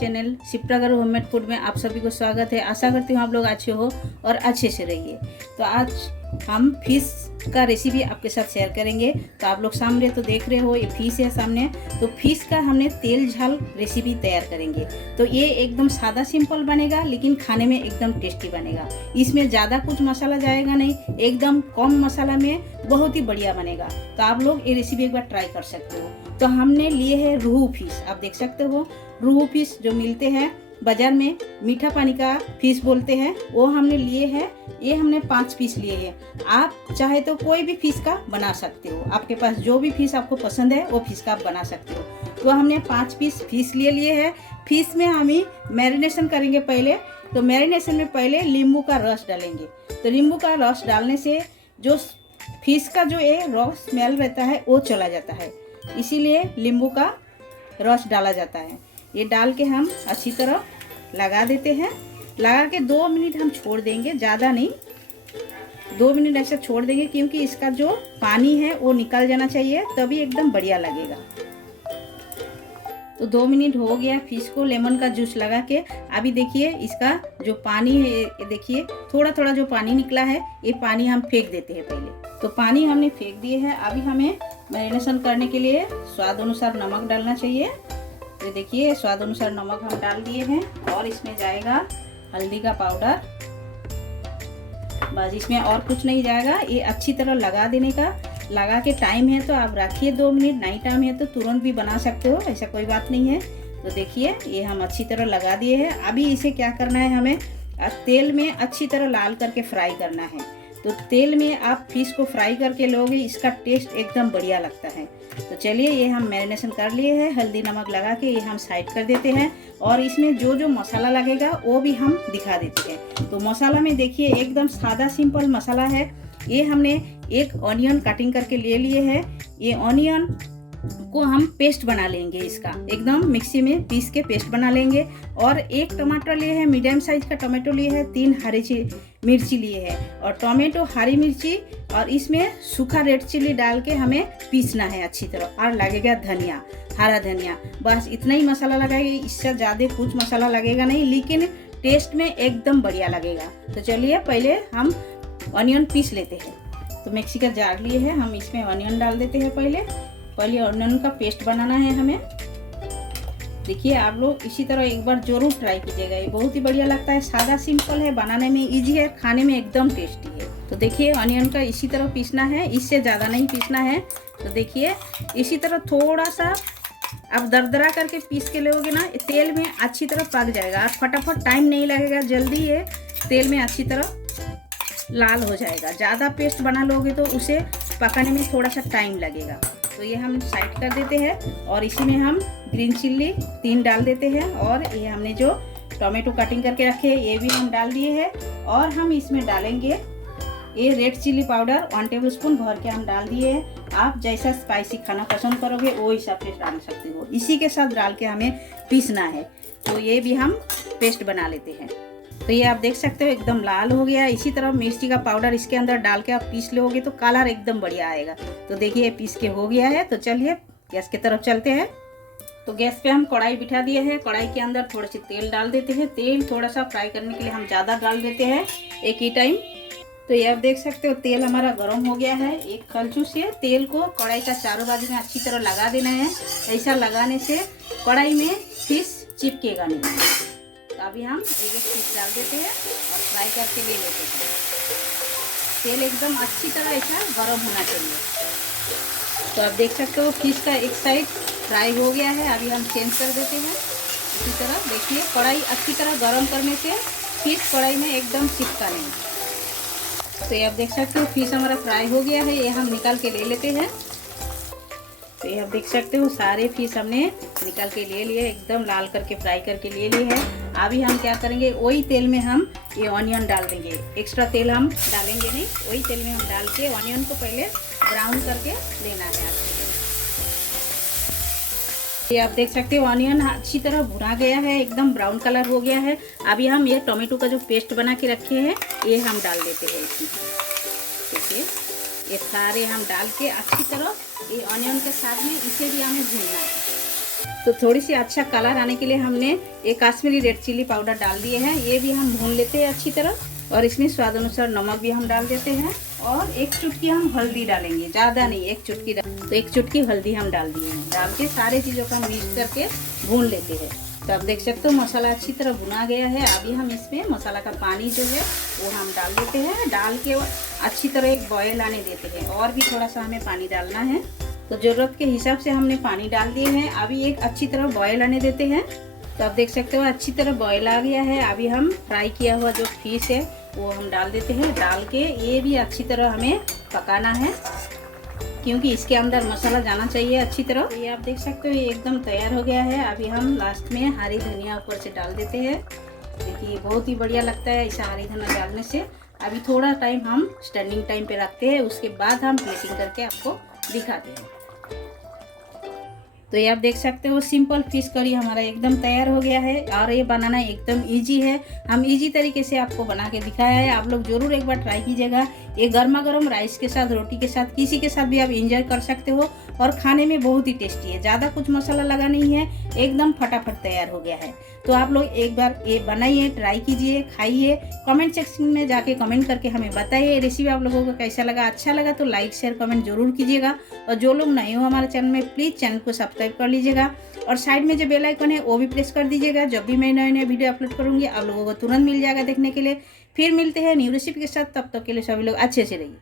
Channel Shipra गारू homemade food में आप सभी को स्वागत है। आशा करती हूँ आप लोग अच्छे हो और अच्छे से रहिए। तो आज हम फिश का रेसिपी आपके साथ शेयर करेंगे। तो आप लोग सामने तो देख रहे हो, ये फिश है सामने। तो फिश का हमने तेल झाल रेसिपी तैयार करेंगे। तो ये एकदम सादा सिंपल बनेगा, लेकिन खाने में एकदम टेस्टी बनेगा। इसमें ज़्यादा कुछ मसाला जाएगा नहीं, एकदम कम मसाला में बहुत ही बढ़िया बनेगा। तो आप लोग ये रेसिपी एक बार ट्राई कर सकते हो। तो हमने लिए है रोहू फिश, आप देख सकते हो रोहू फिश जो मिलते हैं बाजार में, मीठा पानी का फिश बोलते हैं, वो हमने लिए हैं। ये हमने 5 पीस लिए हैं। आप चाहे तो कोई भी फिश का बना सकते हो, आपके पास जो भी फिश आपको पसंद है वो फिश का आप बना सकते हो। तो हमने 5 पीस फिश लिए हैं। फिश में हम मैरिनेशन करेंगे पहले। तो मैरिनेशन में पहले नींबू का रस डालेंगे। तो नींबू का रस डालने से जो फिश का जो ये रॉ स्मेल रहता है वो चला जाता है, इसीलिए नींबू का रस डाला जाता है। ये डाल के हम अच्छी तरह लगा देते हैं। लगा के 2 मिनट हम छोड़ देंगे, ज़्यादा नहीं, 2 मिनट ऐसे छोड़ देंगे, क्योंकि इसका जो पानी है वो निकल जाना चाहिए, तभी एकदम बढ़िया लगेगा। तो 2 मिनट हो गया फिश को लेमन का जूस लगा के। अभी देखिए इसका जो पानी है, देखिए थोड़ा थोड़ा जो पानी निकला है, ये पानी हम फेंक देते हैं पहले। तो पानी हमने फेंक दिए है। अभी हमें मैरिनेशन करने के लिए स्वाद अनुसार नमक डालना चाहिए। तो देखिए स्वाद अनुसार नमक हम डाल दिए हैं, और इसमें जाएगा हल्दी का पाउडर। बस इसमें और कुछ नहीं जाएगा। ये अच्छी तरह लगा देने का। लगा के टाइम है तो आप रखिए 2 मिनट, नहीं टाइम है तो तुरंत भी बना सकते हो, ऐसा कोई बात नहीं है। तो देखिए ये हम अच्छी तरह लगा दिए हैं। अभी इसे क्या करना है, हमें तेल में अच्छी तरह लाल करके फ्राई करना है। तो तेल में आप फिश को फ्राई करके लोगे, इसका टेस्ट एकदम बढ़िया लगता है। तो चलिए ये हम मैरिनेशन कर लिए हैं, हल्दी नमक लगा के ये हम साइड कर देते हैं। और इसमें जो जो मसाला लगेगा वो भी हम दिखा देते हैं। तो मसाला में देखिए एकदम सादा सिंपल मसाला है। ये हमने एक ऑनियन कटिंग करके ले लिए है। ये ऑनियन को हम पेस्ट बना लेंगे, इसका एकदम मिक्सी में पीस के पेस्ट बना लेंगे। और 1 टमाटर लिए है, मीडियम साइज का टमाटो लिए है, 3 हरी मिर्ची लिए है, और टोमेटो, हरी मिर्ची, और इसमें सूखा रेड चिल्ली डाल के हमें पीसना है अच्छी तरह। और लगेगा धनिया, हरा धनिया, बस इतना ही मसाला लगाएंगे। इससे ज़्यादा कुछ मसाला लगेगा नहीं, लेकिन टेस्ट में एकदम बढ़िया लगेगा। तो चलिए पहले हम ऑनियन पीस लेते हैं। तो मिक्सी का जार लिए है, हम इसमें ऑनियन डाल देते हैं। पहले ऑनियन का पेस्ट बनाना है हमें। देखिए आप लोग इसी तरह एक बार जरूर ट्राई कीजिएगा, ये बहुत ही बढ़िया लगता है। सादा सिंपल है, बनाने में इजी है, खाने में एकदम टेस्टी है। तो देखिए ऑनियन का इसी तरह पीसना है, इससे ज़्यादा नहीं पीसना है। तो देखिए इसी तरह थोड़ा सा आप दरदरा करके पीस के लोगे ना, तेल में अच्छी तरह पक जाएगा। और फटाफट, टाइम नहीं लगेगा, जल्दी ये तेल में अच्छी तरह लाल हो जाएगा। ज़्यादा पेस्ट बना लोगे तो उसे पकाने में थोड़ा सा टाइम लगेगा। तो ये हम साइड कर देते हैं। और इसी में हम ग्रीन चिल्ली 3 डाल देते हैं। और ये हमने जो टोमेटो कटिंग करके रखे हैं ये भी हम डाल दिए हैं। और हम इसमें डालेंगे ये red chilli powder 1 table spoon भर के हम डाल दिए हैं। आप जैसा स्पाइसी खाना पसंद करोगे वो हिसाब से डाल सकते हो। इसी के साथ डाल के हमें पीसना है। तो ये भी हम पेस्ट बना लेते हैं। तो ये आप देख सकते हो एकदम लाल हो गया। इसी तरह मिर्ची का पाउडर इसके अंदर डाल के आप पीस लोगे तो कलर एकदम बढ़िया आएगा। तो देखिए ये पीस के हो गया है। तो चलिए गैस की तरफ चलते हैं। तो गैस पे हम कढ़ाई बिठा दिए हैं। कढ़ाई के अंदर थोड़ा सी तेल डाल देते हैं। तेल थोड़ा सा फ्राई करने के लिए हम ज़्यादा डाल देते हैं एक ही टाइम। तो ये आप देख सकते हो तेल हमारा गर्म हो गया है। एक कलछुल से तेल को कढ़ाई का चारों बाजू में अच्छी तरह लगा देना है। ऐसा लगाने से कढ़ाई में फिश चिपकेगा नहीं। तो अभी हम एक पीस डाल देते हैं और फ्राई करके ले लेते हैं। तेल एकदम अच्छी तरह ऐसा गर्म होना चाहिए। तो आप देख सकते हो फिश का एक साइड फ्राई हो गया है। अभी हम चेंज कर देते हैं। इसी तरह देखिए कढ़ाई अच्छी तरह गर्म करने से फिश कढ़ाई में एकदम चिपका नहीं। तो ये आप देख सकते हो फिश हमारा फ्राई हो गया है। ये हम निकाल के ले लेते हैं। तो ये आप देख सकते हो सारे फिश हमने निकाल के ले लिए, एकदम लाल करके फ्राई करके ले लिए हैं। अभी हम क्या करेंगे, वही तेल में हम ये ऑनियन डाल देंगे। एक्स्ट्रा तेल हम डालेंगे नहीं, वही तेल में हम डाल के ऑनियन को पहले ब्राउन करके लेना है अच्छी तरह। ये आप देख सकते हो ऑनियन अच्छी तरह भुना गया है, एकदम ब्राउन कलर हो गया है। अभी हम ये टोमेटो का जो पेस्ट बना के रखे हैं ये हम डाल देते हैं इसमें। देखिए ये सारे हम डाल के अच्छी तरह ये ऑनियन के साथ में इसे भी हमें भूनना है। तो थोड़ी सी अच्छा कलर आने के लिए हमने ये कश्मीरी रेड चिली पाउडर डाल दिए हैं। ये भी हम भून लेते हैं अच्छी तरह, और इसमें स्वाद अनुसार नमक भी हम डाल देते हैं, और एक चुटकी हम हल्दी डालेंगे, ज़्यादा नहीं, एक चुटकी। तो एक चुटकी हल्दी हम डाल दिए हैं। डाल के सारे चीज़ों का मिक्स करके भून लेते हैं। तो आप देख सकते हो मसाला अच्छी तरह भुना गया है। अभी हम इसमें मसाला का पानी जो है वो हम डाल देते हैं। डाल के अच्छी तरह एक बॉयल आने देते हैं, और भी थोड़ा सा हमें पानी डालना है। तो ज़रूरत के हिसाब से हमने पानी डाल दिए हैं। अभी एक अच्छी तरह बॉयल आने देते हैं। तो आप देख सकते हो अच्छी तरह बॉयल आ गया है। अभी हम फ्राई किया हुआ जो फिश है वो हम डाल देते हैं। डाल के ये भी अच्छी तरह हमें पकाना है, क्योंकि इसके अंदर मसाला जाना चाहिए अच्छी तरह। ये आप देख सकते हो ये एकदम तैयार हो गया है। अभी हम लास्ट में हरी धनिया ऊपर से डाल देते हैं। देखिए बहुत ही बढ़िया लगता है ऐसा हरी धनिया डालने से। अभी थोड़ा टाइम हम स्टैंडिंग टाइम पे रखते हैं, उसके बाद हम प्लेटिंग करके आपको दिखाते हैं। तो ये आप देख सकते हो सिंपल फिश करी हमारा एकदम तैयार हो गया है, और ये बनाना एकदम इजी है। हम इजी तरीके से आपको बना के दिखाया है। आप लोग जरूर एक बार ट्राई कीजिएगा। ये गर्मा गर्म राइस के साथ, रोटी के साथ, किसी के साथ भी आप एंजॉय कर सकते हो, और खाने में बहुत ही टेस्टी है। ज़्यादा कुछ मसाला लगा नहीं है, एकदम फटाफट तैयार हो गया है। तो आप लोग एक बार ये बनाइए, ट्राई कीजिए, खाइए। कमेंट सेक्शन में जाके कमेंट करके हमें बताइए रेसिपी आप लोगों को कैसा लगा। अच्छा लगा तो लाइक शेयर कमेंट जरूर कीजिएगा, और जो लोग नए हो हमारे चैनल में प्लीज़ चैनल को सब्सक्राइब कर लीजिएगा, और साइड में जो बेल आइकन है वो भी प्रेस कर दीजिएगा। जब भी मैं नए नए वीडियो अपलोड करूँगी आप लोगों को तुरंत मिल जाएगा देखने के लिए। फिर मिलते हैं न्यू रेसिपी के साथ, तब तक के लिए सभी लोग अच्छे से रहिए।